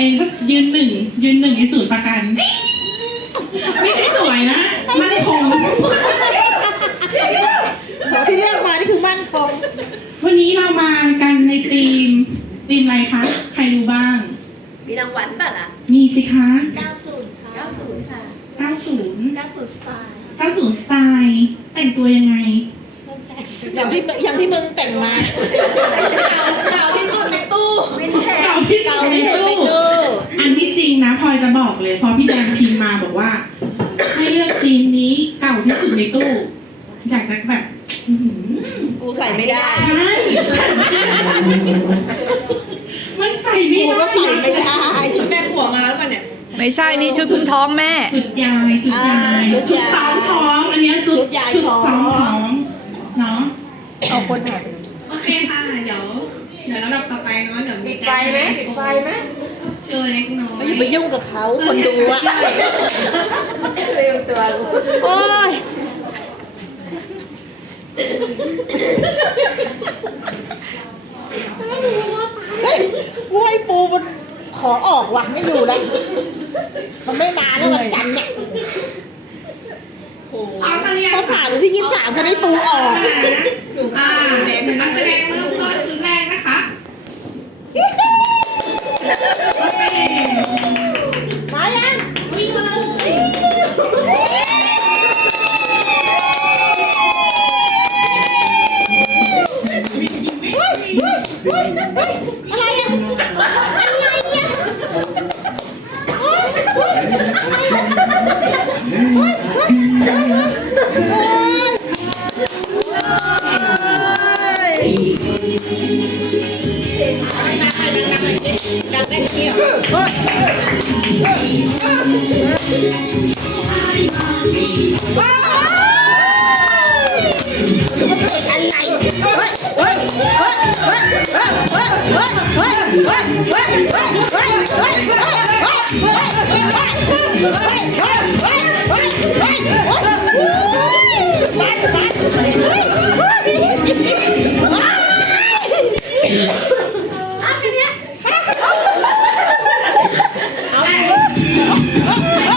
เองก็ยืนหนึ่งยืนหนึ่งในสูตรประกัน ไม่ใช่สวยนะ มันคง ที่เลือกมานี่คือมั่นคงวันนี้เรามากันในทีมทีมอะไรคะ ใครรู้บ้าง มีรางวัลป่ะล่ะมีสิคะ 90 ค่ะ 90 ค่ะ 90 90 สไตล์90สไตล์แต่งตัวยังไง เริ่แสงอย่างที่อย่างที่มึงแต่งมาเก่าเก่าที่สุดใน เลยพอพี่แดงพิมมาบอกว่า ให้เลือกทีมนี้เก่าที่สุดในตู้ อยากจะแบบกูใส่ไม่ได้ ใช่ใส่ไม่ได้มันใส่ไม่ได้ก็ใส่ไม่ได้ ชุดแม่ผัวมาแล้วกันเนี่ย ไม่ใช่นี่ชุดคุณท้องแม่ ชุดยายชุดยายอ่ชุดชุซ้อมท้องอันนี้ชุดชุดยอง ซ้อมท้องเนาะ เอาคนหาโอเคค่ะ เดี๋ยว เดี๋ยวเราดับต่อไปเนาะ เดี๋ยวมีกไฟไหม โชว์เล็กน้อยอย่าไปยุ่งกับเขาคนดูอะเตรียมตัวโอ้ยยห้วยปูมันขอออกว่ะไม่อยู่แล้วมันไม่มาแล้ววันจันทร์เนี่ยเขาผ่านที่ยี่สิบสามเขาได้ปูออก หนูค่ะหนูนักแสดง Ôi. Oh!